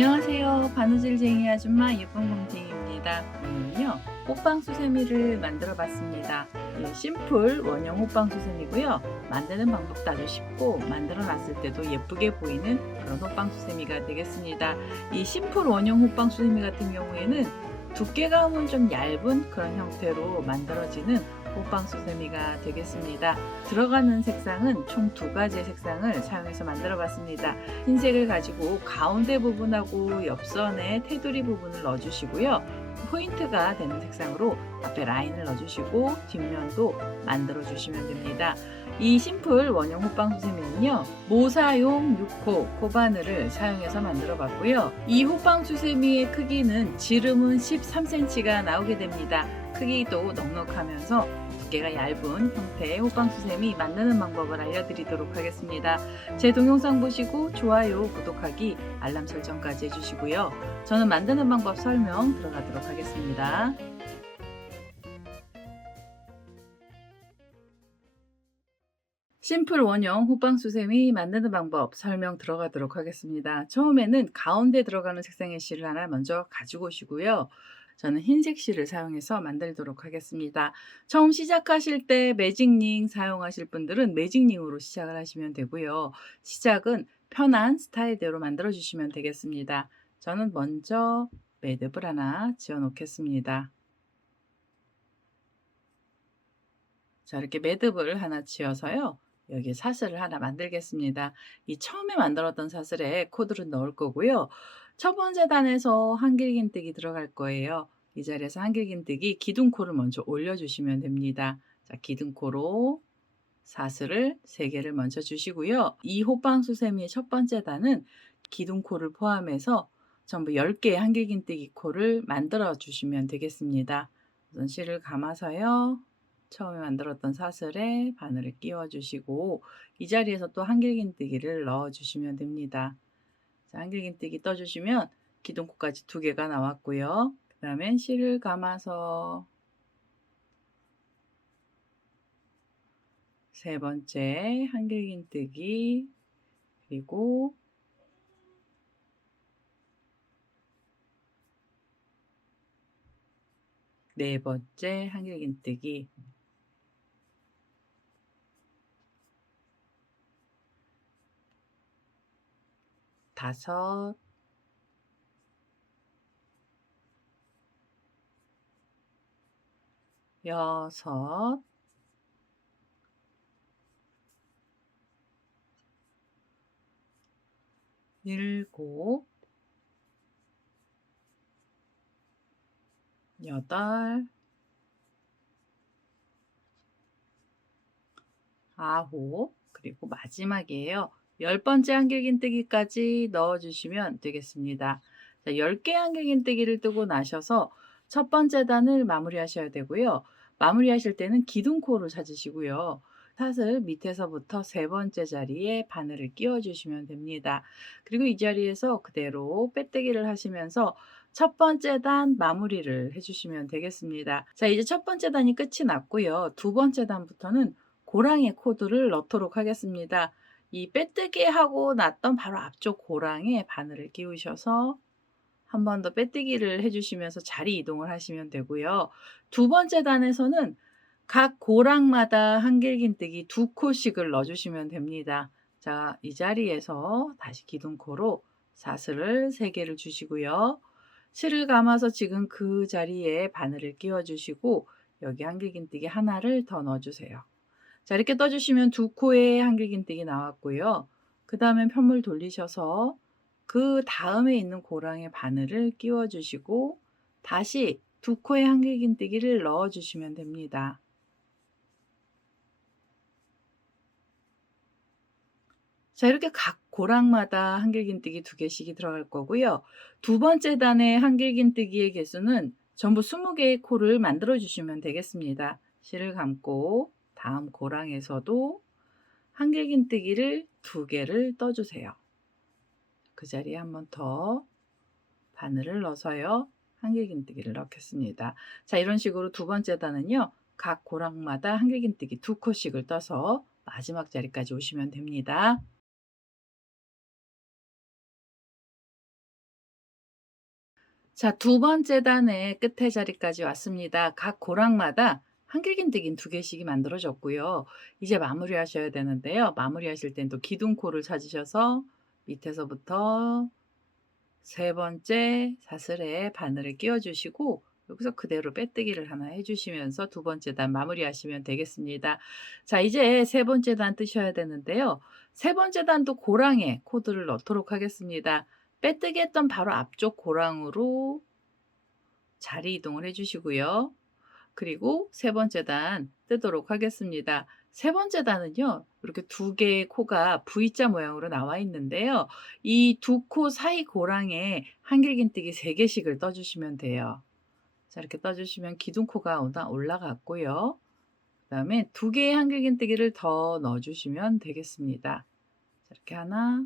안녕하세요. 바느질쟁이 아줌마 예쁜공쟁이입니다. 오늘은요 호빵수세미를 만들어 봤습니다. 심플 원형 호빵수세미고요. 만드는 방법도 아주 쉽고 만들어 놨을 때도 예쁘게 보이는 그런 호빵수세미가 되겠습니다. 이 심플 원형 호빵수세미 같은 경우에는 두께감은 좀 얇은 그런 형태로 만들어지는 호빵수세미가 되겠습니다. 들어가는 색상은 총 두 가지의 색상을 사용해서 만들어 봤습니다. 흰색을 가지고 가운데 부분하고 옆선의 테두리 부분을 넣어주시고요. 포인트가 되는 색상으로 앞에 라인을 넣어주시고 뒷면도 만들어 주시면 됩니다. 이 심플 원형 호빵수세미는요 모사용 6호 코바늘을 사용해서 만들어 봤고요. 이 호빵수세미의 크기는 지름은 13cm가 나오게 됩니다. 크기도 넉넉하면서 두께가 얇은 형태의 호빵수세미 만드는 방법을 알려드리도록 하겠습니다. 제 동영상 보시고 좋아요, 구독하기, 알람 설정까지 해주시고요. 저는 만드는 방법 설명 들어가도록 하겠습니다. 심플 원형 호빵수세미 만드는 방법 설명 들어가도록 하겠습니다. 처음에는 가운데 들어가는 색상의 실을 하나 먼저 가지고 오시고요. 저는 흰색 실을 사용해서 만들도록 하겠습니다. 처음 시작하실 때 매직링 사용하실 분들은 매직링으로 시작을 하시면 되고요. 시작은 편한 스타일대로 만들어 주시면 되겠습니다. 저는 먼저 매듭을 하나 지어 놓겠습니다. 자, 이렇게 매듭을 하나 지어서요. 여기 사슬을 하나 만들겠습니다. 이 처음에 만들었던 사슬에 코드를 넣을 거고요. 첫 번째 단에서 한길긴뜨기 들어갈 거예요. 이 자리에서 한길긴뜨기 기둥코를 먼저 올려주시면 됩니다. 자, 기둥코로 사슬을 3개를 먼저 주시고요. 이 호빵수세미의 첫 번째 단은 기둥코를 포함해서 전부 10개의 한길긴뜨기 코를 만들어 주시면 되겠습니다. 우선 실을 감아서요. 처음에 만들었던 사슬에 바늘을 끼워 주시고 이 자리에서 또 한길긴뜨기를 넣어 주시면 됩니다. 자, 한길긴뜨기 떠 주시면 기둥코까지 2개가 나왔고요. 그 다음엔 실을 감아서 세 번째 한길긴뜨기 그리고 네 번째 한길긴뜨기 다섯 여섯 일곱 여덟 아홉 그리고 마지막이에요. 10번째 한길긴뜨기까지 넣어 주시면 되겠습니다. 자, 10개 한길긴뜨기를 뜨고 나셔서 첫 번째 단을 마무리하셔야 되고요. 마무리하실 때는 기둥코를 찾으시고요. 사슬 밑에서부터 세 번째 자리에 바늘을 끼워 주시면 됩니다. 그리고 이 자리에서 그대로 빼뜨기를 하시면서 첫 번째 단 마무리를 해 주시면 되겠습니다. 자, 이제 첫 번째 단이 끝이 났고요. 두 번째 단부터는 고랑의 코드를 넣도록 하겠습니다. 이 빼뜨기 하고 났던 바로 앞쪽 고랑에 바늘을 끼우셔서 한 번 더 빼뜨기를 해주시면서 자리 이동을 하시면 되고요. 두 번째 단에서는 각 고랑마다 한길긴뜨기 2코씩을 넣어주시면 됩니다. 자, 이 자리에서 다시 기둥코로 사슬을 3개를 주시고요. 실을 감아서 지금 그 자리에 바늘을 끼워주시고 여기 한길긴뜨기 하나를 더 넣어주세요. 자, 이렇게 떠주시면 2코의 한길긴뜨기 나왔고요. 그 다음에 편물 돌리셔서 그 다음에 있는 고랑에 바늘을 끼워 주시고 다시 2코의 한길긴뜨기를 넣어 주시면 됩니다. 자, 이렇게 각 고랑마다 한길긴뜨기 2개씩이 들어갈 거고요. 두 번째 단의 한길긴뜨기의 개수는 전부 20개의 코를 만들어 주시면 되겠습니다. 실을 감고 다음 고랑에서도 한길긴뜨기를 2개를 떠 주세요. 그 자리에 한 번 더 바늘을 넣어서요. 한길긴뜨기를 넣겠습니다. 자, 이런 식으로 두 번째 단은요. 각 고랑마다 한길긴뜨기 2코씩을 떠서 마지막 자리까지 오시면 됩니다. 자, 두 번째 단의 끝에 자리까지 왔습니다. 각 고랑마다 한길긴뜨기는 두 개씩이 만들어졌고요. 이제 마무리하셔야 되는데요. 마무리하실 땐 또 기둥코를 찾으셔서 밑에서부터 세 번째 사슬에 바늘을 끼워 주시고 여기서 그대로 빼뜨기를 하나 해 주시면서 두 번째 단 마무리하시면 되겠습니다. 자, 이제 세 번째 단 뜨셔야 되는데요. 세 번째 단도 고랑에 코드를 넣도록 하겠습니다. 빼뜨기 했던 바로 앞쪽 고랑으로 자리 이동을 해 주시고요. 그리고 세 번째 단 뜨도록 하겠습니다. 세 번째 단은요. 이렇게 두 개의 코가 V자 모양으로 나와 있는데요. 이 두 코 사이 고랑에 한길긴뜨기 세 개씩을 떠 주시면 돼요. 자, 이렇게 떠 주시면 기둥코가 올라갔고요. 그다음에 두 개의 한길긴뜨기를 더 넣어 주시면 되겠습니다. 자, 이렇게 하나,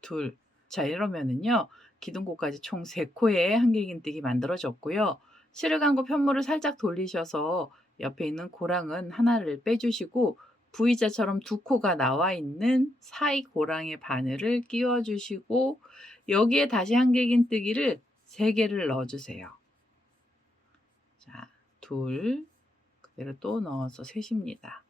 둘. 자, 이러면은요. 기둥코까지 총 3코의 한길긴뜨기 만들어졌고요. 실을 감고 편물을 살짝 돌리셔서 옆에 있는 고랑은 하나를 빼주시고 V자처럼 두 코가 나와 있는 사이 고랑의 바늘을 끼워 주시고 여기에 다시 한길긴뜨기를 3개를 넣어 주세요. 자, 둘, 그대로 또 넣어서 셋입니다.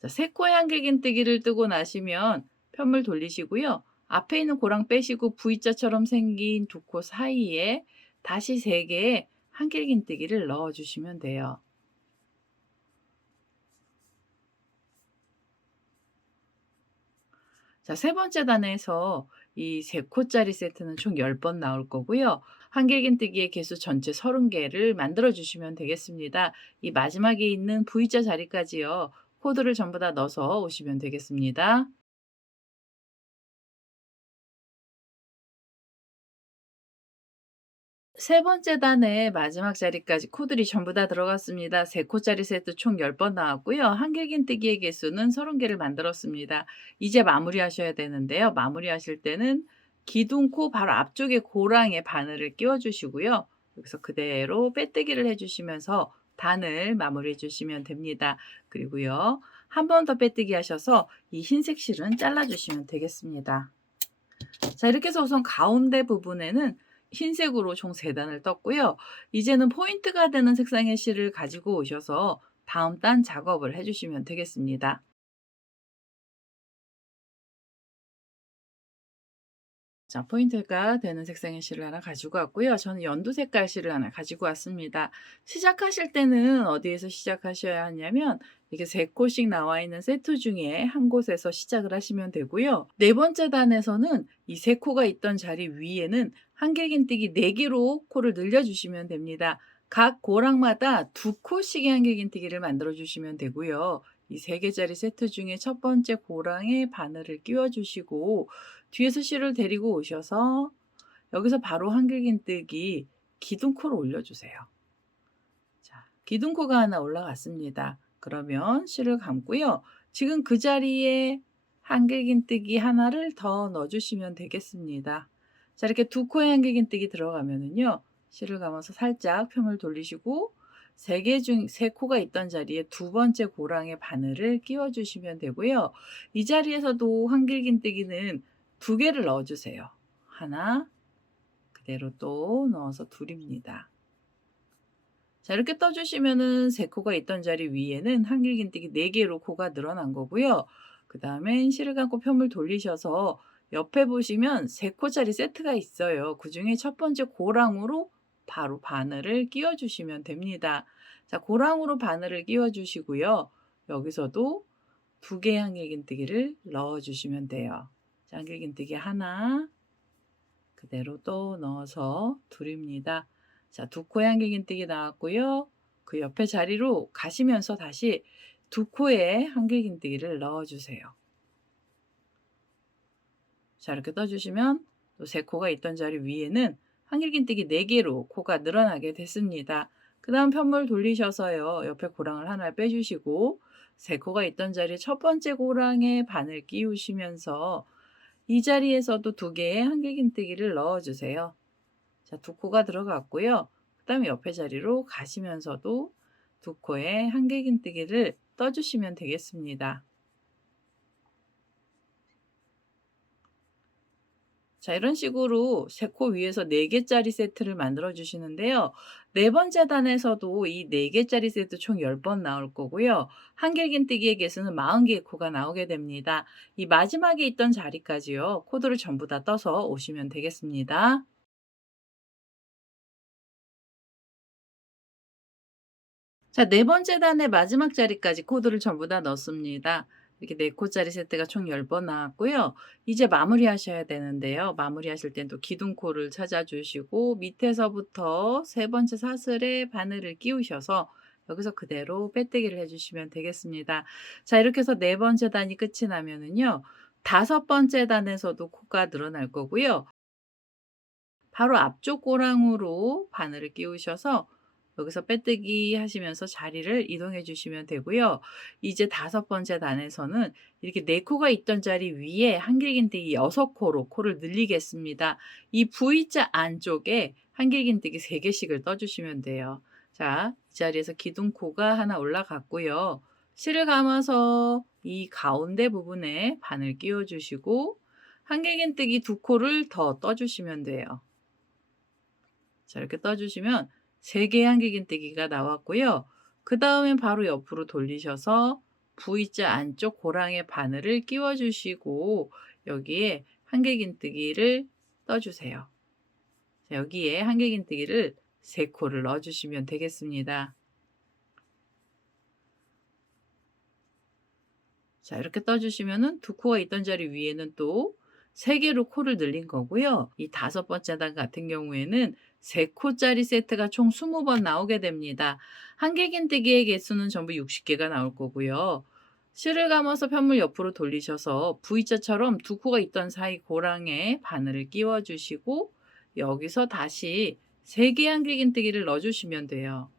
자, 3코의 한길긴뜨기를 뜨고 나시면 편물 돌리시고요. 앞에 있는 고랑 빼시고 V자처럼 생긴 두 코 사이에 다시 3개의 한길긴뜨기를 넣어 주시면 돼요. 자, 세 번째 단에서 이 3코짜리 세트는 총 10번 나올 거고요. 한길긴뜨기의 개수 전체 30개를 만들어 주시면 되겠습니다. 이 마지막에 있는 V자 자리까지요. 코드를 전부 다 넣어서 오시면 되겠습니다. 세 번째 단의 마지막 자리까지 코들이 전부 다 들어갔습니다. 3코짜리 세트 총 10번 나왔고요. 한길긴뜨기의 개수는 30개를 만들었습니다. 이제 마무리하셔야 되는데요. 마무리하실 때는 기둥코 바로 앞쪽에 고랑에 바늘을 끼워 주시고요. 여기서 그대로 빼뜨기를 해 주시면서 단을 마무리해 주시면 됩니다. 그리고요. 한 번 더 빼뜨기 하셔서 이 흰색 실은 잘라 주시면 되겠습니다. 자, 이렇게 해서 우선 가운데 부분에는 흰색으로 총 3단을 떴고요. 이제는 포인트가 되는 색상의 실을 가지고 오셔서 다음 단 작업을 해 주시면 되겠습니다. 자, 포인트가 되는 색상의 실을 하나 가지고 왔고요. 저는 연두 색깔 실을 하나 가지고 왔습니다. 시작하실 때는 어디에서 시작하셔야 하냐면 이게 3코씩 나와 있는 세트 중에 한 곳에서 시작을 하시면 되고요. 네 번째 단에서는 이 3코가 있던 자리 위에는 한길긴뜨기 4개로 코를 늘려주시면 됩니다. 각 고랑마다 2코씩의 한길긴뜨기를 만들어 주시면 되고요. 이 3개짜리 세트 중에 첫 번째 고랑에 바늘을 끼워 주시고 뒤에서 실을 데리고 오셔서 여기서 바로 한길긴뜨기 기둥코를 올려주세요. 자, 기둥코가 하나 올라갔습니다. 그러면 실을 감고요. 지금 그 자리에 한길긴뜨기 하나를 더 넣어주시면 되겠습니다. 자, 이렇게 2코의 한길긴뜨기 들어가면은요. 실을 감아서 살짝 편을 돌리시고 3코가 있던 자리에 두 번째 고랑의 바늘을 끼워 주시면 되고요. 이 자리에서도 한길긴뜨기는 2개를 넣어 주세요. 하나, 그대로 또 넣어서 둘입니다. 자, 이렇게 떠 주시면은 3코가 있던 자리 위에는 한길긴뜨기 4개로 코가 늘어난 거고요. 그다음엔 실을 감고 편물 돌리셔서 옆에 보시면 3코짜리 세트가 있어요. 그중에 첫 번째 고랑으로 바로 바늘을 끼워 주시면 됩니다. 자, 고랑으로 바늘을 끼워 주시고요. 여기서도 2개의 한길긴뜨기를 넣어 주시면 돼요. 자, 한길긴뜨기 하나, 그대로 또 넣어서 둘입니다. 자, 2코의 한길긴뜨기 나왔고요. 그 옆에 자리로 가시면서 다시 2코의 한길긴뜨기를 넣어 주세요. 자, 이렇게 떠 주시면 또 3코가 있던 자리 위에는 한길긴뜨기 4개로 코가 늘어나게 됐습니다. 그다음 편물 돌리셔서요. 옆에 고랑을 하나 빼 주시고 3코가 있던 자리 첫 번째 고랑에 바늘 끼우시면서 이 자리에서도 2개의 한길긴뜨기를 넣어 주세요. 자, 2코가 들어갔고요. 그다음에 옆에 자리로 가시면서도 2코의 한길긴뜨기를 떠 주시면 되겠습니다. 자, 이런 식으로 3코 위에서 4 개짜리 세트를 만들어 주시는데요. 네 번째 단에서도 이 4 개짜리 세트 총 10번 나올 거고요. 한길긴뜨기의 개수는 40 개의 코가 나오게 됩니다. 이 마지막에 있던 자리까지요. 코드를 전부 다 떠서 오시면 되겠습니다. 자, 네 번째 단의 마지막 자리까지 코드를 전부 다 넣습니다. 이렇게 4 코짜리 세트가 총 10번 나왔고요. 이제 마무리하셔야 되는데요. 마무리하실 땐 또 기둥코를 찾아 주시고 밑에서부터 세 번째 사슬에 바늘을 끼우셔서 여기서 그대로 빼뜨기를 해 주시면 되겠습니다. 자, 이렇게 해서 네 번째 단이 끝이 나면은요. 다섯 번째 단에서도 코가 늘어날 거고요. 바로 앞쪽 고랑으로 바늘을 끼우셔서 여기서 빼뜨기 하시면서 자리를 이동해 주시면 되고요. 이제 다섯 번째 단에서는 이렇게 네 코가 있던 자리 위에 한길긴뜨기 6코로 코를 늘리겠습니다. 이 V자 안쪽에 한길긴뜨기 3 개씩을 떠 주시면 돼요. 자, 이 자리에서 기둥코가 하나 올라갔고요. 실을 감아서 이 가운데 부분에 바늘 끼워 주시고 한길긴뜨기 2 코를 더 떠 주시면 돼요. 자, 이렇게 떠 주시면 3 개의 한길긴뜨기가 나왔고요. 그다음엔 바로 옆으로 돌리셔서 V자 안쪽 고랑에 바늘을 끼워 주시고 여기에 한길긴뜨기를 떠 주세요. 자, 여기에 한길긴뜨기를 3 코를 넣어 주시면 되겠습니다. 자, 이렇게 떠 주시면은 2 코가 있던 자리 위에는 또 3 개로 코를 늘린 거고요. 이 다섯 번째 단 같은 경우에는 3 코짜리 세트가 총 20번 나오게 됩니다. 한길긴뜨기의 개수는 전부 60 개가 나올 거고요. 실을 감아서 편물 옆으로 돌리셔서 V자처럼 2 코가 있던 사이 고랑에 바늘을 끼워 주시고 여기서 다시 3 개의 한길긴뜨기를 넣어 주시면 돼요.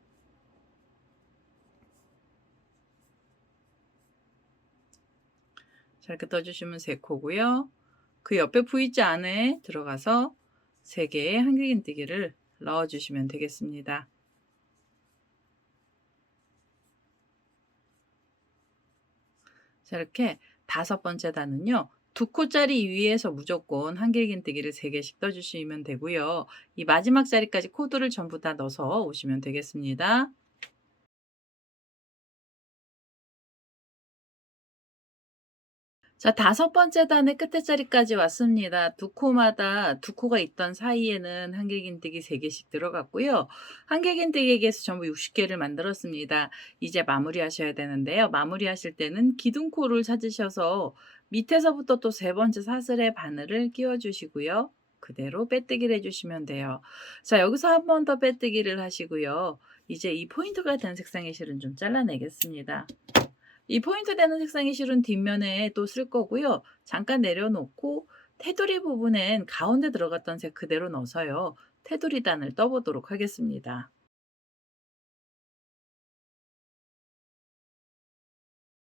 자, 이렇게 떠 주시면 3 코고요. 그 옆에 V자 안에 들어가서 3 개의 한길긴뜨기를 넣어 주시면 되겠습니다. 자, 이렇게 다섯 번째 단은요. 2 코짜리 위에서 무조건 한길긴뜨기를 3 개씩 떠 주시면 되고요. 이 마지막 자리까지 코드를 전부 다 넣어서 오시면 되겠습니다. 자, 다섯 번째 단의 끝에 자리까지 왔습니다. 두 코마다 두 코가 있던 사이에는 한길긴뜨기 3 개씩 들어갔고요. 한길긴뜨기 개수 전부 60 개를 만들었습니다. 이제 마무리하셔야 되는데요. 마무리하실 때는 기둥코를 찾으셔서 밑에서부터 또 세 번째 사슬에 바늘을 끼워 주시고요. 그대로 빼뜨기를 해 주시면 돼요. 자, 여기서 한 번 더 빼뜨기를 하시고요. 이제 이 포인트가 된 색상의 실은 좀 잘라내겠습니다. 이 포인트 되는 색상의 실은 뒷면에 또 쓸 거고요. 잠깐 내려놓고 테두리 부분엔 가운데 들어갔던 색 그대로 넣어서요. 테두리 단을 떠 보도록 하겠습니다.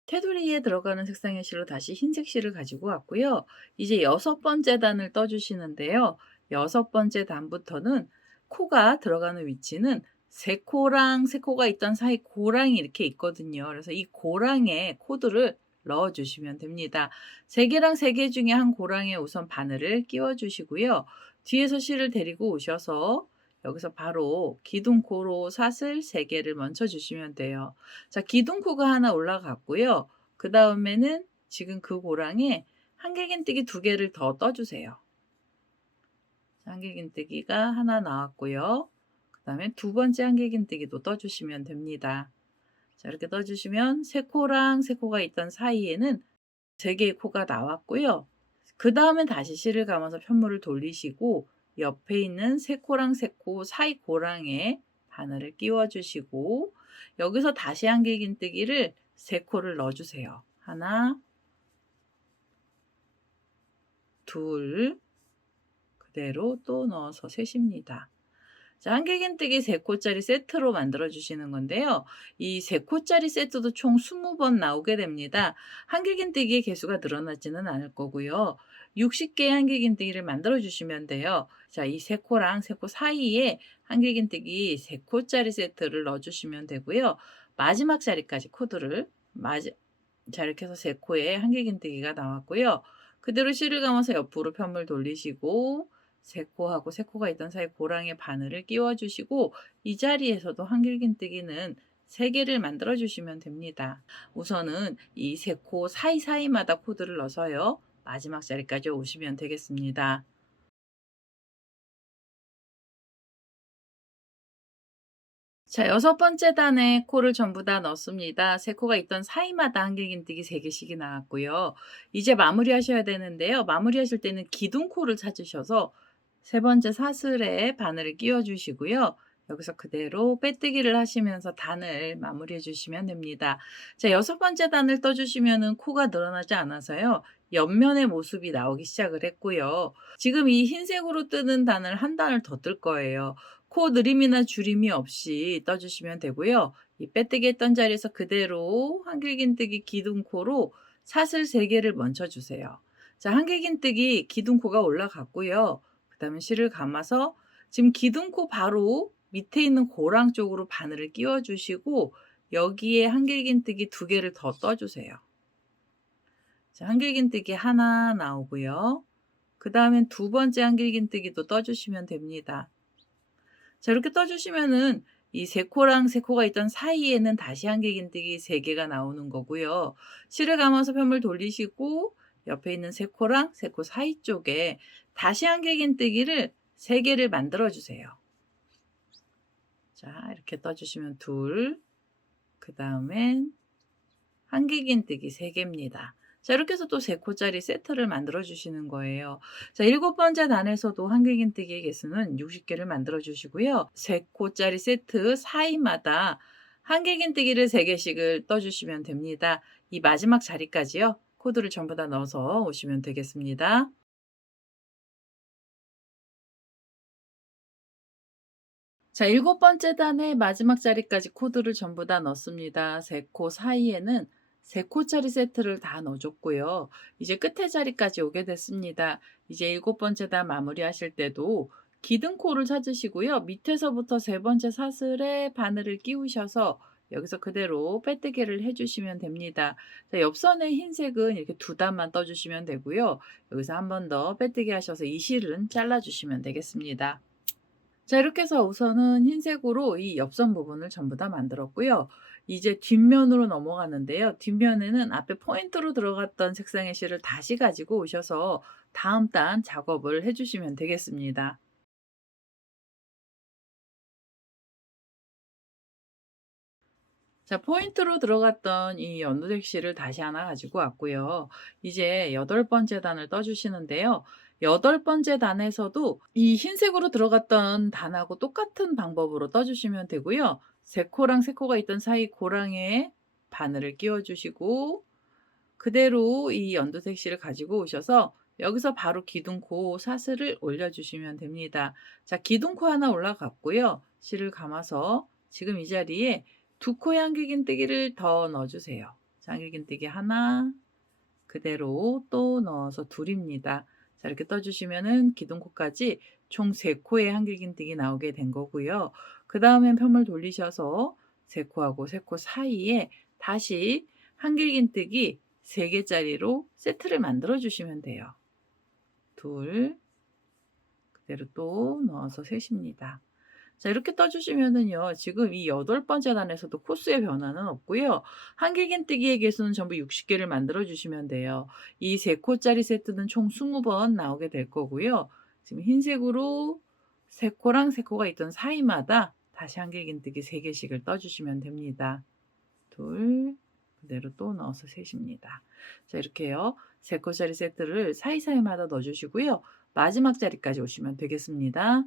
테두리에 들어가는 색상의 실로 다시 흰색 실을 가지고 왔고요. 이제 여섯 번째 단을 떠 주시는데요. 여섯 번째 단부터는 코가 들어가는 위치는 세 코랑 세 코가 있던 사이 고랑이 이렇게 있거든요. 그래서 이 고랑에 코드를 넣어 주시면 됩니다. 세 개랑 세 개 중에 한 고랑에 우선 바늘을 끼워 주시고요. 뒤에서 실을 데리고 오셔서 여기서 바로 기둥코로 사슬 3 개를 먼저 주시면 돼요. 자, 기둥코가 하나 올라갔고요. 그다음에는 지금 그 고랑에 한길긴뜨기 2 개를 더 떠 주세요. 한길긴뜨기가 하나 나왔고요. 그다음에 두 번째 한길긴뜨기도 떠 주시면 됩니다. 자, 이렇게 떠 주시면 세 코랑 세 코가 있던 사이에는 3 개의 코가 나왔고요. 그다음에 다시 실을 감아서 편물을 돌리시고 옆에 있는 세 코랑 세 코 사이 고랑에 바늘을 끼워 주시고 여기서 다시 한길긴뜨기를 3 코를 넣어 주세요. 하나, 둘, 그대로 또 넣어서 셋입니다. 자, 한길긴뜨기 3 코짜리 세트로 만들어 주시는 건데요. 이 3 코짜리 세트도 총 20번 나오게 됩니다. 한길긴뜨기의 개수가 늘어나지는 않을 거고요. 60 개의 한길긴뜨기를 만들어 주시면 돼요. 자, 이 3 코랑 3코 사이에 한길긴뜨기 3 코짜리 세트를 넣어 주시면 되고요. 마지막 자리까지 코드를 자, 이렇게 해서 3 코에 한길긴뜨기가 나왔고요. 그대로 실을 감아서 옆으로 편물 돌리시고 세 코하고 세 코가 있던 사이 고랑에 바늘을 끼워 주시고 이 자리에서도 한길긴뜨기는 3개를 만들어 주시면 됩니다. 우선은 이 세 코 사이사이마다 코드를 넣어서요. 마지막 자리까지 오시면 되겠습니다. 자, 6번째 단에 코를 전부 다 넣습니다. 세 코가 있던 사이마다 한길긴뜨기 3개씩이 나왔고요. 이제 마무리하셔야 되는데요. 마무리하실 때는 기둥코를 찾으셔서 세 번째 사슬에 바늘을 끼워 주시고요. 여기서 그대로 빼뜨기를 하시면서 단을 마무리해 주시면 됩니다. 자, 6번째 단을 떠 주시면은 코가 늘어나지 않아서요. 옆면의 모습이 나오기 시작을 했고요. 지금 이 흰색으로 뜨는 단을 한 단을 더 뜰 거예요. 코 늘림이나 줄임이 없이 떠 주시면 되고요. 이 빼뜨기 했던 자리에서 그대로 한길긴뜨기 기둥코로 사슬 3개를 먼저 주세요. 자, 한길긴뜨기 기둥코가 올라갔고요. 그다음에 실을 감아서 지금 기둥코 바로 밑에 있는 고랑 쪽으로 바늘을 끼워 주시고 여기에 한길긴뜨기 2개를 더 떠 주세요. 자, 한길긴뜨기 하나 나오고요. 그다음엔 2번째 한길긴뜨기도 떠 주시면 됩니다. 자, 이렇게 떠 주시면은 이 세 코랑 세 코가 있던 사이에는 다시 한길긴뜨기 3개가 나오는 거고요. 실을 감아서 편물 돌리시고 옆에 있는 세 코랑 세 코 사이 쪽에 다시 한길긴뜨기를 3개를 만들어 주세요. 자, 이렇게 떠 주시면 둘, 그다음엔 한길긴뜨기 3개입니다. 자, 이렇게 해서 또 3코짜리 세트를 만들어 주시는 거예요. 자, 7번째 단에서도 한길긴뜨기의 개수는 60개를 만들어 주시고요. 3코짜리 세트 사이마다 한길긴뜨기를 3개씩을 떠 주시면 됩니다. 이 마지막 자리까지요. 코드를 전부 다 넣어서 오시면 되겠습니다. 자, 7번째 단의 마지막 자리까지 코드를 전부 다 넣습니다. 3코 사이에는 3코짜리 세트를 다 넣어 줬고요. 이제 끝에 자리까지 오게 됐습니다. 이제 7번째 단 마무리하실 때도 기둥코를 찾으시고요. 밑에서부터 3번째 사슬에 바늘을 끼우셔서 여기서 그대로 빼뜨기를 해 주시면 됩니다. 자, 옆선의 흰색은 이렇게 2단만 떠 주시면 되고요. 여기서 한 번 더 빼뜨기 하셔서 이 실은 잘라 주시면 되겠습니다. 자, 이렇게 해서 우선은 흰색으로 이 옆선 부분을 전부 다 만들었고요. 이제 뒷면으로 넘어가는데요. 뒷면에는 앞에 포인트로 들어갔던 색상의 실을 다시 가지고 오셔서 다음 단 작업을 해 주시면 되겠습니다. 자, 포인트로 들어갔던 이 연두색 실을 다시 하나 가지고 왔고요. 이제 8번째 단을 떠 주시는데요. 8번째 단에서도 이 흰색으로 들어갔던 단하고 똑같은 방법으로 떠 주시면 되고요. 세 코랑 세 코가 있던 사이 고랑에 바늘을 끼워 주시고 그대로 이 연두색 실을 가지고 오셔서 여기서 바로 기둥코 사슬을 올려 주시면 됩니다. 자, 기둥코 하나 올라갔고요. 실을 감아서 지금 이 자리에 2코의 한길긴뜨기를 더 넣어 주세요. 자, 한길긴뜨기 하나, 그대로 또 넣어서 둘입니다. 자, 이렇게 떠 주시면은 기둥코까지 총 3코의 한길긴뜨기 나오게 된 거고요. 그다음엔 편물 돌리셔서 3코하고 3코 사이에 다시 한길긴뜨기 3개짜리로 세트를 만들어 주시면 돼요. 둘, 그대로 또 넣어서 셋입니다. 자, 이렇게 떠 주시면은요. 지금 이 8번째 단에서도 코스의 변화는 없고요. 한길긴뜨기의 개수는 전부 60개를 만들어 주시면 돼요. 이 3코짜리 세트는 총 20번 나오게 될 거고요. 지금 흰색으로 3코랑 3코가 있던 사이마다 다시 한길긴뜨기 3개씩을 떠 주시면 됩니다. 둘, 그대로 또 넣어서 셋입니다. 자, 이렇게요. 3코짜리 세트를 사이사이마다 넣어 주시고요. 마지막 자리까지 오시면 되겠습니다.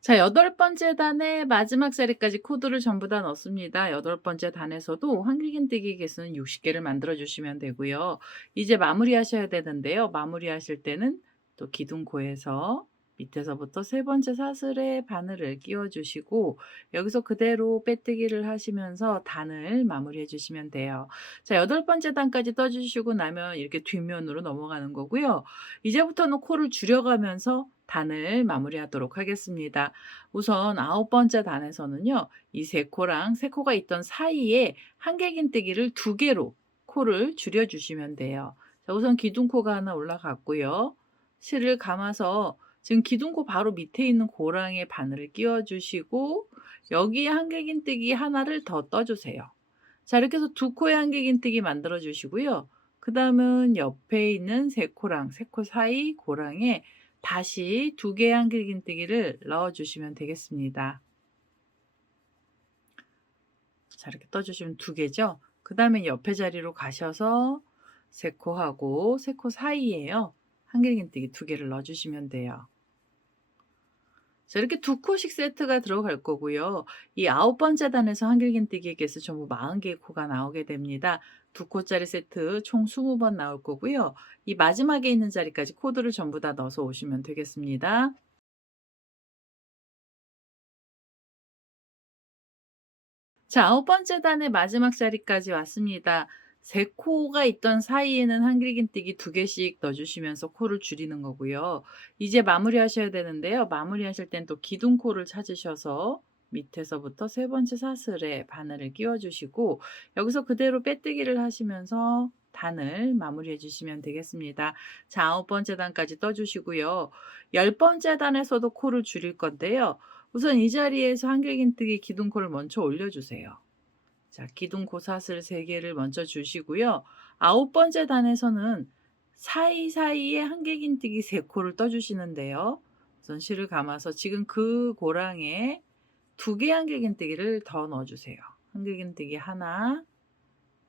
자, 8번째 단의 마지막 자리까지 코드를 전부 다 넣습니다. 8번째 단에서도 한길긴뜨기 개수는 60개를 만들어 주시면 되고요. 이제 마무리하셔야 되는데요. 마무리하실 때는 또 기둥코에서 밑에서부터 세 번째 사슬에 바늘을 끼워 주시고 여기서 그대로 빼뜨기를 하시면서 단을 마무리해 주시면 돼요. 자, 여덟 번째 단까지 떠 주시고 나면 이렇게 뒷면으로 넘어가는 거고요. 이제부터는 코를 줄여가면서 단을 마무리하도록 하겠습니다. 우선 아홉 번째 단에서는요. 이 세 코랑 세 코가 있던 사이에 한길긴뜨기를 두 개로 코를 줄여 주시면 돼요. 자, 우선 기둥코가 하나 올라갔고요. 실을 감아서 지금 기둥코 바로 밑에 있는 고랑에 바늘을 끼워 주시고 여기에 한길긴뜨기 하나를 더 떠 주세요. 자, 이렇게 해서 두 코의 한길긴뜨기 만들어 주시고요. 그다음은 옆에 있는 세 코랑 세 코 사이 고랑에 다시 두 개의 한길긴뜨기를 넣어 주시면 되겠습니다. 자, 이렇게 떠 주시면 두 개죠. 그다음에 옆에 자리로 가셔서 세 코하고 세 코 사이에요. 한길긴뜨기 두 개를 넣어 주시면 돼요. 자, 이렇게 두 코씩 세트가 들어갈 거고요. 이 아홉 번째 단에서 한길긴뜨기의 개수 전부 40개의 코가 나오게 됩니다. 두 코짜리 세트 총 20번 나올 거고요. 이 마지막에 있는 자리까지 코드를 전부 다 넣어서 오시면 되겠습니다. 자, 아홉 번째 단의 마지막 자리까지 왔습니다. 세 코가 있던 사이에는 한길긴뜨기 두 개씩 넣어 주시면서 코를 줄이는 거고요. 이제 마무리하셔야 되는데요. 마무리하실 땐 또 기둥코를 찾으셔서 밑에서부터 세 번째 사슬에 바늘을 끼워 주시고 여기서 그대로 빼뜨기를 하시면서 단을 마무리해 주시면 되겠습니다. 자, 아홉 번째 단까지 떠 주시고요. 열 번째 단에서도 코를 줄일 건데요. 우선 이 자리에서 한길긴뜨기 기둥코를 먼저 올려주세요. 자, 기둥코 사슬 3개를 먼저 주시고요. 아홉 번째 단에서는 사이사이에 한길긴뜨기 3코를 떠주시는데요. 우선 실을 감아서 지금 그 고랑에 2개 한길긴뜨기를 더 넣어주세요. 한길긴뜨기 하나,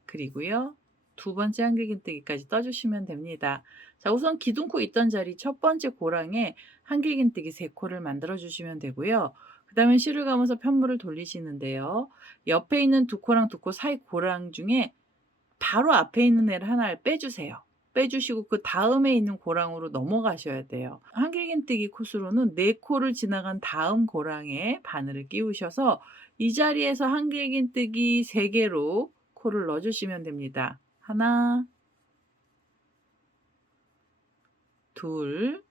그리고요. 두 번째 한길긴뜨기까지 떠주시면 됩니다. 자, 우선 기둥코 있던 자리 첫 번째 고랑에 한길긴뜨기 3코를 만들어 주시면 되고요. 그 다음에 실을 감아서 편물을 돌리시는데요. 옆에 있는 두 코랑 두 코 사이 고랑 중에 바로 앞에 있는 애를 하나를 빼주세요. 빼주시고 그 다음에 있는 고랑으로 넘어가셔야 돼요. 한길긴뜨기 코스로는 4코를 지나간 다음 고랑에 바늘을 끼우셔서 이 자리에서 한길긴뜨기 3개로 코를 넣어주시면 됩니다. 하나, 둘,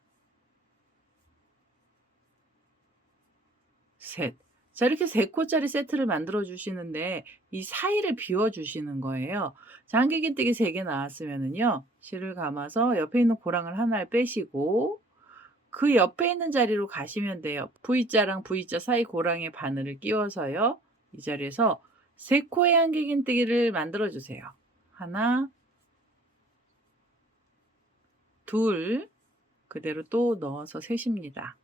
셋. 자, 이렇게 3코짜리 세트를 만들어 주시는데 이 사이를 비워 주시는 거예요. 자, 한길긴뜨기 3개 나왔으면은요. 실을 감아서 옆에 있는 고랑을 하나를 빼시고 그 옆에 있는 자리로 가시면 돼요. V자랑 V자 사이 고랑에 바늘을 끼워서요. 이 자리에서 3코의 한길긴뜨기를 만들어 주세요. 하나, 둘, 그대로 또 넣어서 셋입니다.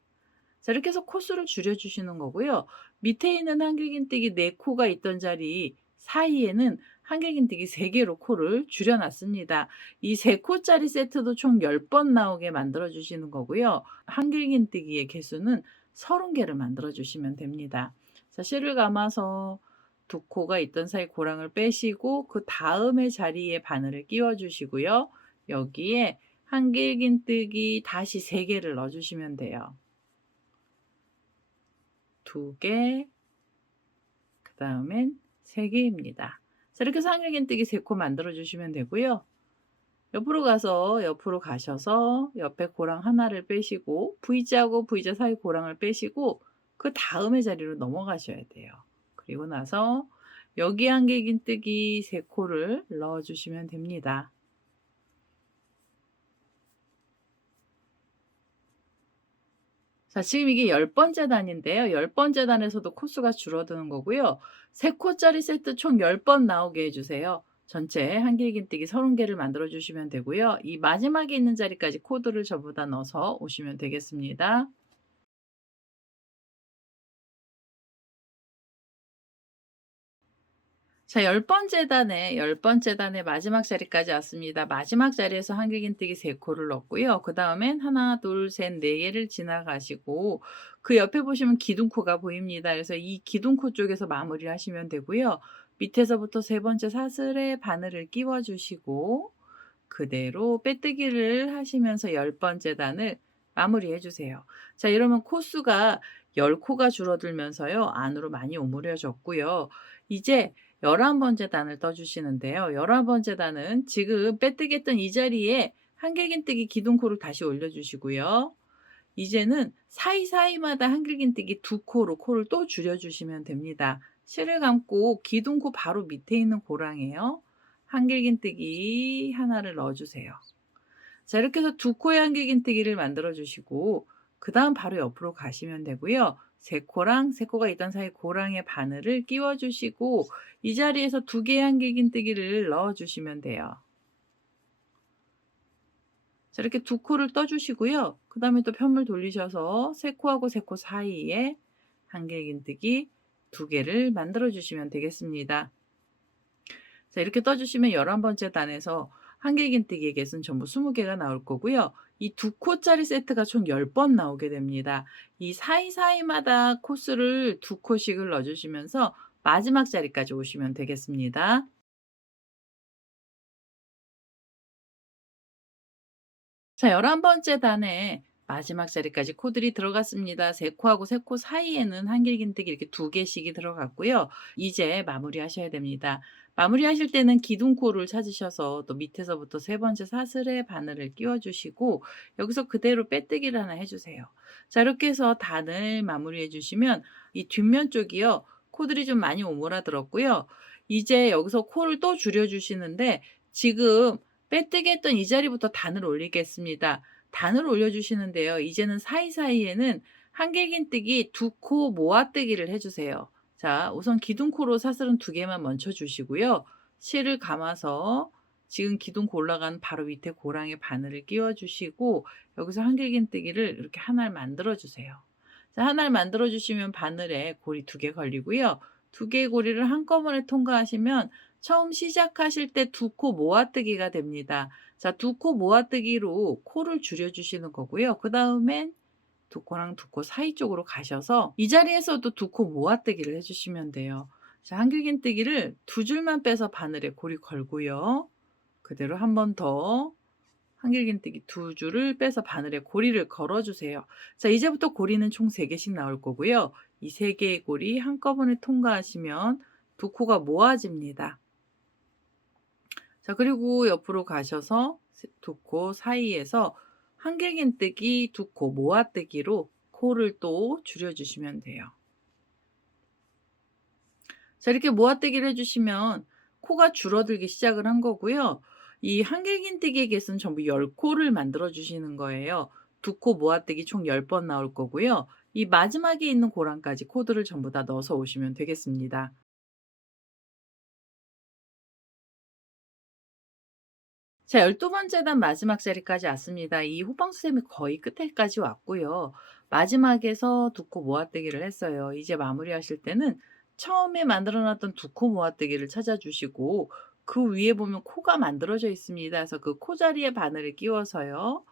자, 이렇게 해서 코수를 줄여 주시는 거고요. 밑에 있는 한길긴뜨기 4코가 있던 자리 사이에는 한길긴뜨기 3개로 코를 줄여 놨습니다. 이 3코짜리 세트도 총 10번 나오게 만들어 주시는 거고요. 한길긴뜨기의 개수는 30개를 만들어 주시면 됩니다. 자, 실을 감아서 두 코가 있던 사이 고랑을 빼시고 그 다음에 자리에 바늘을 끼워 주시고요. 여기에 한길긴뜨기 다시 3개를 넣어 주시면 돼요. 2개, 그다음엔 3개입니다. 자, 이렇게 해서 한길긴뜨기 3코 만들어 주시면 되고요. 옆으로 가서 옆으로 가셔서 옆에 고랑 하나를 빼시고 V자하고 V자 사이 고랑을 빼시고 그 다음에 자리로 넘어가셔야 돼요. 그리고 나서 여기 한길긴뜨기 3코를 넣어 주시면 됩니다. 자, 지금 이게 열 번째 단인데요. 열 번째 단에서도 코수가 줄어드는 거고요. 3코짜리 세트 총 10번 나오게 해 주세요. 전체 한길긴뜨기 30개를 만들어 주시면 되고요. 이 마지막에 있는 자리까지 코드를 전부 다 넣어서 오시면 되겠습니다. 자, 열 번째 단의 마지막 자리까지 왔습니다. 마지막 자리에서 한길긴뜨기 3코를 넣고요. 그다음엔 하나, 둘, 셋, 4개를 지나가시고 그 옆에 보시면 기둥코가 보입니다. 그래서 이 기둥코 쪽에서 마무리를 하시면 되고요. 밑에서부터 세 번째 사슬에 바늘을 끼워 주시고 그대로 빼뜨기를 하시면서 열 번째 단을 마무리해 주세요. 자, 이러면 코수가 10코가 줄어들면서요. 안으로 많이 오므려졌고요. 이제 11번째 단을 떠 주시는데요. 11번째 단은 지금 빼뜨기 했던 이 자리에 한길긴뜨기 기둥코를 다시 올려 주시고요. 이제는 사이사이마다 한길긴뜨기 2코로 코를 또 줄여 주시면 됩니다. 실을 감고 기둥코 바로 밑에 있는 고랑에요. 한길긴뜨기 하나를 넣어 주세요. 자, 이렇게 해서 2코의 한길긴뜨기를 만들어 주시고 그다음 바로 옆으로 가시면 되고요. 3코랑 3코가 있던 사이 고랑의 바늘을 끼워 주시고 이 자리에서 2개의 한길긴뜨기를 넣어 주시면 돼요. 자, 이렇게 2코를 떠 주시고요. 그다음에 또 편물 돌리셔서 3코하고 3코 사이에 한길긴뜨기 2개를 만들어 주시면 되겠습니다. 자, 이렇게 떠 주시면 11번째 단에서 한길긴뜨기의 개수는 전부 20개가 나올 거고요. 이 2코짜리 세트가 총 10번 나오게 됩니다. 이 사이사이마다 코스를 2코씩을 넣어 주시면서 마지막 자리까지 오시면 되겠습니다. 자, 11번째 단에 마지막 자리까지 코들이 들어갔습니다. 3코하고 3코 사이에는 한길긴뜨기 이렇게 2개씩이 들어갔고요. 이제 마무리하셔야 됩니다. 마무리하실 때는 기둥코를 찾으셔서 또 밑에서부터 3번째 사슬에 바늘을 끼워 주시고 여기서 그대로 빼뜨기를 하나 해 주세요. 자, 이렇게 해서 단을 마무리해 주시면 이 뒷면 쪽이요. 코들이 좀 많이 오므라들었고요. 이제 여기서 코를 또 줄여 주시는데 지금 빼뜨기 했던 이 자리부터 단을 올리겠습니다. 단을 올려주시는데요. 이제는 사이사이에는 한길긴뜨기 2코 모아뜨기를 해주세요. 자, 우선 기둥코로 사슬은 2개만 먼저 주시고요. 실을 감아서 지금 기둥코 올라간 바로 밑에 고랑에 바늘을 끼워주시고 여기서 한길긴뜨기를 이렇게 하나를 만들어주세요. 자, 하나를 만들어주시면 바늘에 고리 2개 걸리고요. 2개의 고리를 한꺼번에 통과하시면 처음 시작하실 때 2코 모아뜨기가 됩니다. 자, 2코 모아뜨기로 코를 줄여 주시는 거고요. 그다음엔 2코랑 2코 사이 쪽으로 가셔서 이 자리에서도 2코 모아뜨기를 해 주시면 돼요. 자, 한길긴뜨기를 2줄만 빼서 바늘에 고리 걸고요. 그대로 한 번 더 한길긴뜨기 2줄을 빼서 바늘에 고리를 걸어 주세요. 자, 이제부터 고리는 총 3개씩 나올 거고요. 이 3개의 고리 한꺼번에 통과하시면 2코가 모아집니다. 자, 그리고 옆으로 가셔서 2코 사이에서 한길긴뜨기 2코 모아뜨기로 코를 또 줄여 주시면 돼요. 자, 이렇게 모아뜨기를 해 주시면 코가 줄어들기 시작을 한 거고요. 이 한길긴뜨기의 개수는 전부 10코를 만들어 주시는 거예요. 2코 모아뜨기 총 10번 나올 거고요. 이 마지막에 있는 고랑까지 코들을 전부 다 넣어서 오시면 되겠습니다. 자, 12번째 단 마지막 자리까지 왔습니다. 이 호빵수셈이 거의 끝에까지 왔고요. 마지막에서 2코 모아뜨기를 했어요. 이제 마무리하실 때는 처음에 만들어 놨던 2코 모아뜨기를 찾아 주시고 그 위에 보면 코가 만들어져 있습니다. 그래서 그 코 자리에 바늘을 끼워서요.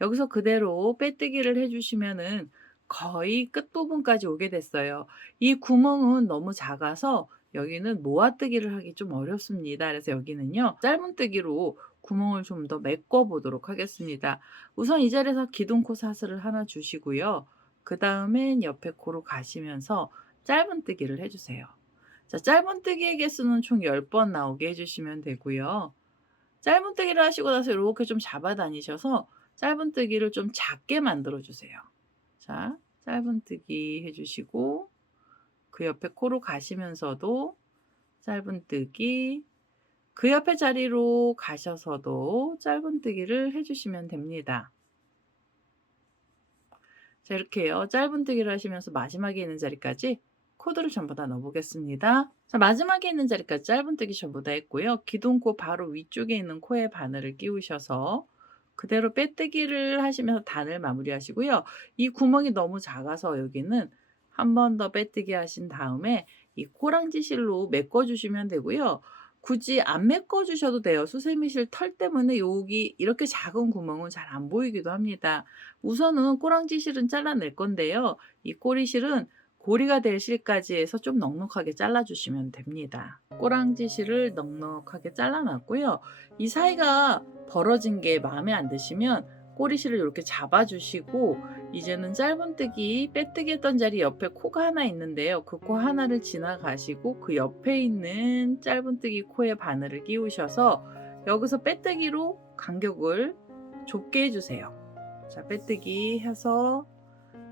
여기서 그대로 빼뜨기를 해 주시면은 거의 끝부분까지 오게 됐어요. 이 구멍은 너무 작아서 여기는 모아뜨기를 하기 좀 어렵습니다. 그래서 여기는요. 짧은뜨기로 구멍을 좀 더 메꿔 보도록 하겠습니다. 우선 이 자리에서 기둥코 사슬을 하나 주시고요. 그다음엔 옆에 코로 가시면서 짧은뜨기를 해 주세요. 자, 짧은뜨기의 개수는 총 10번 나오게 해 주시면 되고요. 짧은뜨기를 하시고 나서 이렇게 좀 잡아 다니셔서 짧은뜨기를 좀 작게 만들어 주세요. 자, 짧은뜨기 해 주시고 그 옆에 코로 가시면서도 짧은뜨기 그 옆에 자리로 가셔서도 짧은뜨기를 해 주시면 됩니다. 자, 이렇게요. 짧은뜨기를 하시면서 마지막에 있는 자리까지 코드를 전부 다 넣어 보겠습니다. 자, 마지막에 있는 자리까지 짧은뜨기 전부 다 했고요. 기둥코 바로 위쪽에 있는 코에 바늘을 끼우셔서 그대로 빼뜨기를 하시면서 단을 마무리하시고요. 이 구멍이 너무 작아서 여기는 한 번 더 빼뜨기 하신 다음에 이 코랑지실로 메꿔 주시면 되고요. 굳이 안 메꿔 주셔도 돼요. 수세미실 털 때문에 여기 이렇게 작은 구멍은 잘 안 보이기도 합니다. 우선은 꼬랑지실은 잘라낼 건데요. 이 꼬리실은 고리가 될 실까지 해서 좀 넉넉하게 잘라 주시면 됩니다. 꼬랑지실을 넉넉하게 잘라 놨고요. 이 사이가 벌어진 게 마음에 안 드시면 꼬리실을 이렇게 잡아주시고 이제는 짧은뜨기 빼뜨기 했던 자리 옆에 코가 하나 있는데요. 그 코 하나를 지나가시고 그 옆에 있는 짧은뜨기 코에 바늘을 끼우셔서 여기서 빼뜨기로 간격을 좁게 해주세요. 자, 빼뜨기 해서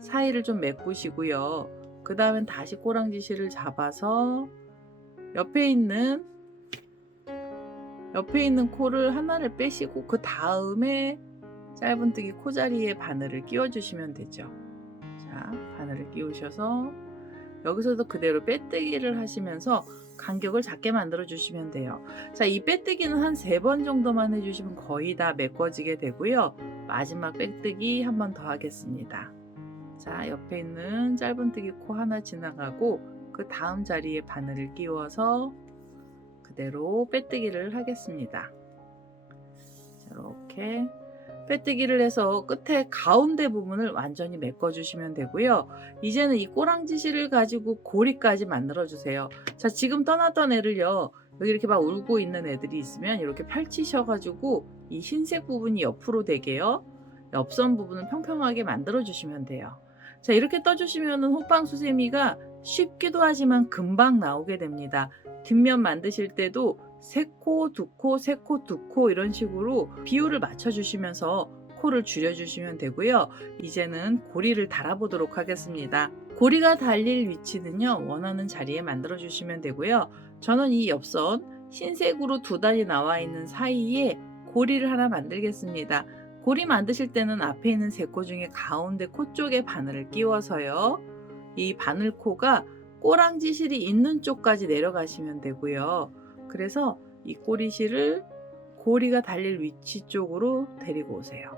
사이를 좀 메꾸시고요. 그 다음엔 다시 꼬랑지실을 잡아서 옆에 있는 코를 하나를 빼시고 그 다음에 짧은뜨기 코자리에 바늘을 끼워주시면 되죠. 자, 바늘을 끼우셔서 여기서도 그대로 빼뜨기를 하시면서 간격을 작게 만들어 주시면 돼요. 자, 이 빼뜨기는 한 3번 정도만 해주시면 거의 다 메꿔지게 되고요. 마지막 빼뜨기 한 번 더 하겠습니다. 자, 옆에 있는 짧은뜨기 코 하나 지나가고 그 다음 자리에 바늘을 끼워서 그대로 빼뜨기를 하겠습니다. 자, 이렇게 빼뜨기를 해서 끝에 가운데 부분을 완전히 메꿔주시면 되고요. 이제는 이 꼬랑지실을 가지고 고리까지 만들어 주세요. 자, 지금 떠났던 애를요, 여기 이렇게 막 울고 있는 애들이 있으면 이렇게 펼치셔가지고 이 흰색 부분이 옆으로 되게요, 옆선 부분을 평평하게 만들어 주시면 돼요. 자, 이렇게 떠주시면은 호빵수세미가 쉽기도 하지만 금방 나오게 됩니다. 뒷면 만드실 때도 3코, 2코, 3코, 2코 이런 식으로 비율을 맞춰주시면서 코를 줄여주시면 되고요. 이제는 고리를 달아보도록 하겠습니다. 고리가 달릴 위치는요, 원하는 자리에 만들어 주시면 되고요. 저는 이 옆선 흰색으로 2단이 나와 있는 사이에 고리를 하나 만들겠습니다. 고리 만드실 때는 앞에 있는 3코 중에 가운데 코 쪽에 바늘을 끼워서요, 이 바늘코가 꼬랑지실이 있는 쪽까지 내려가시면 되고요. 그래서 이 꼬리실을 고리가 달릴 위치 쪽으로 데리고 오세요.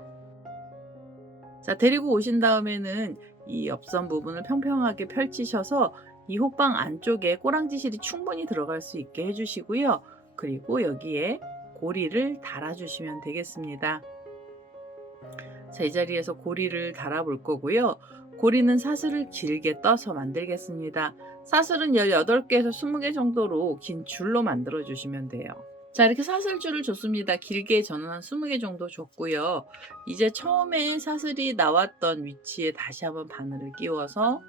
자, 데리고 오신 다음에는 이 옆선 부분을 평평하게 펼치셔서 이 호빵 안쪽에 꼬랑지실이 충분히 들어갈 수 있게 해주시고요. 그리고 여기에 고리를 달아주시면 되겠습니다. 자, 이 자리에서 고리를 달아 볼 거고요. 고리는 사슬을 길게 떠서 만들겠습니다. 사슬은 18개에서 20개 정도로 긴 줄로 만들어 주시면 돼요. 자, 이렇게 사슬줄을 줬습니다. 길게 저는 한 20개 정도 줬고요. 이제 처음에 사슬이 나왔던 위치에 다시 한번 바늘을 끼워서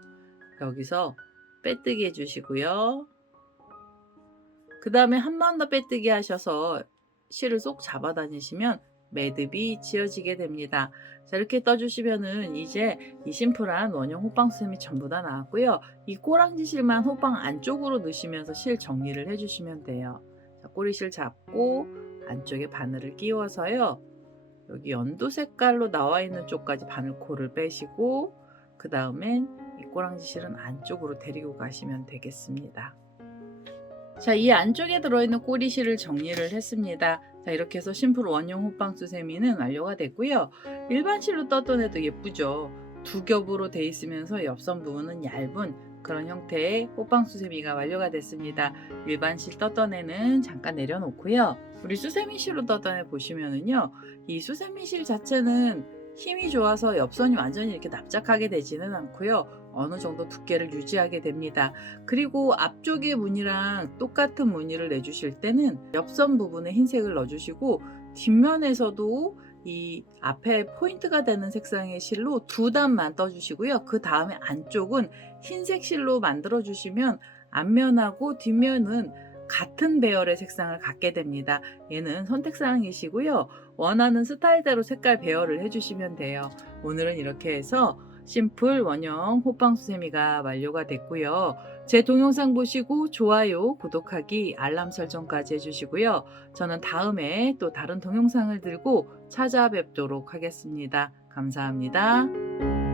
여기서 빼뜨기 해주시고요. 그 다음에 한 번 더 빼뜨기 하셔서 실을 쏙 잡아 다니시면 매듭이 지어지게 됩니다. 자, 이렇게 떠주시면은 이제 이 심플한 원형 호빵수세미 전부 다 나왔고요. 이 꼬랑지실만 호빵 안쪽으로 넣으시면서 실 정리를 해주시면 돼요. 자, 꼬리실 잡고 안쪽에 바늘을 끼워서요, 여기 연두 색깔로 나와 있는 쪽까지 바늘코를 빼시고 그 다음엔 이 꼬랑지실은 안쪽으로 데리고 가시면 되겠습니다. 자, 이 안쪽에 들어있는 꼬리실을 정리를 했습니다. 자, 이렇게 해서 심플 원형 호빵수세미는 완료가 됐고요. 일반 실로 떴던 애도 예쁘죠. 2겹으로 돼 있으면서 옆선 부분은 얇은 그런 형태의 호빵수세미가 완료가 됐습니다. 일반 실 떴던 애는 잠깐 내려놓고요. 우리 수세미 실로 떴던 애 보시면은요, 이 수세미 실 자체는 힘이 좋아서 옆선이 완전히 이렇게 납작하게 되지는 않고요. 어느 정도 두께를 유지하게 됩니다. 그리고 앞쪽의 무늬랑 똑같은 무늬를 내주실 때는 옆선 부분에 흰색을 넣어주시고 뒷면에서도 이 앞에 포인트가 되는 색상의 실로 2단만 떠주시고요. 그 다음에 안쪽은 흰색 실로 만들어 주시면 앞면하고 뒷면은 같은 배열의 색상을 갖게 됩니다. 얘는 선택사항이시고요. 원하는 스타일대로 색깔 배열을 해주시면 돼요. 오늘은 이렇게 해서 심플 원형 호빵수세미가 완료가 됐고요. 제 동영상 보시고 좋아요, 구독하기, 알람 설정까지 해주시고요. 저는 다음에 또 다른 동영상을 들고 찾아뵙도록 하겠습니다. 감사합니다.